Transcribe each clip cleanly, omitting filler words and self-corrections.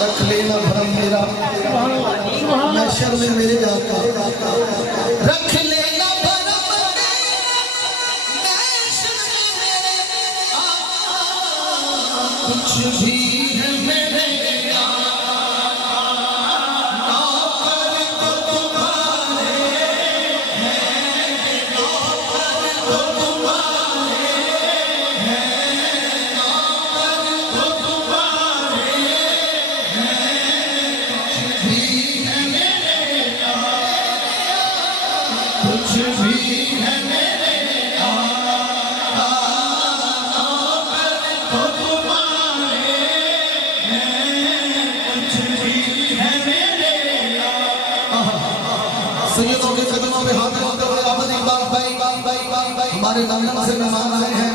रख लेना भरम मेरा महशर में मेरे आका, रख लेना भरम महशर में मेरे आका, कुछ भी है मेरे आका नौकर तो तुम्हारे हैं, नौकर तो तुम्हारे हैं, नौकर तो तुम्हारे कुछ भी है मेरे आका नौकर तो तुम्हारे हैं, कुछ भी है मेरे आका। सैयदों के कदमों पे हाथ रखते हुए अहमद इकबाल भाई हमारे लंदन से मेहमान आए हैं।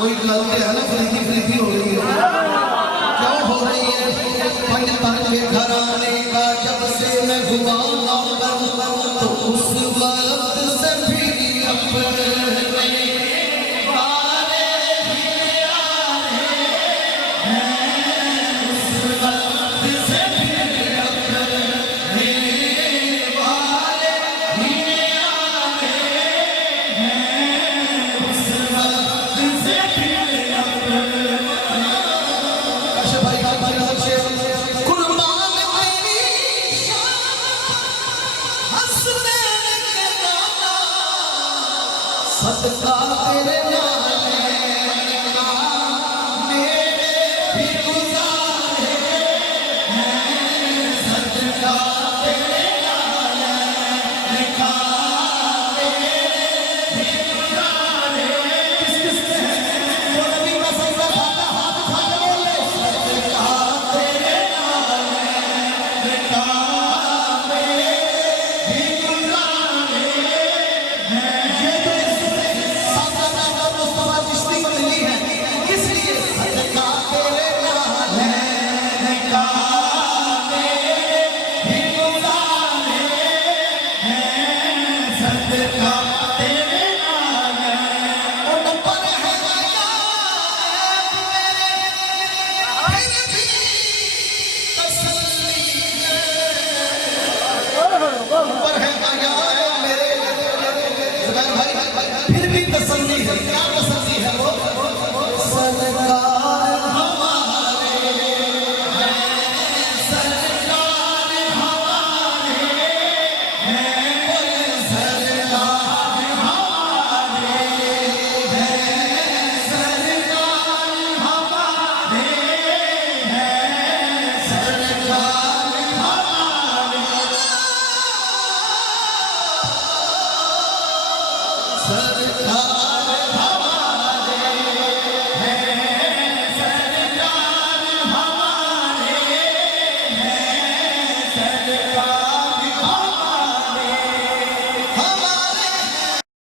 कोई गलती है ना, फरीदी हो रही है, क्यों हो रही है? पंडितन के घराने का जब से मैं हुआ तो उस वक्त से भी अपने बारे ही आ रहे हैं, उस वक्त से भी अपने बारे ही आ रहे हैं, उस वक्त से कुर्बान तेरी हसनैन के नाना सदका तेरे नाले का मेरे भी गुजारे हैं, सदका तेरे नाले का मेरे भी गुजारे। किस किस जो नबी का सजदा खाता हाथ उठा के बोले सदका तेरे नाले का मेरे भी गुजारे हैं। ये तो सादा मुस्तफा चिश्ती को मिली है, इसलिए सदका तेरे नाले का मेरे भी गुजारे हैं, सदका तेरे नाले। उन पर है आयात मेरे फिर भी तसल्ली है, उन पर है आयात मेरे जुबैर भाई फिर भी तसल्ली है। क्या तसल्ली है? वो सरकार हमारे हैं, सरकार हमारे हैं, सरकार हमारे हैं, सरकार हमारे हैं, सरकार हमारे सरकार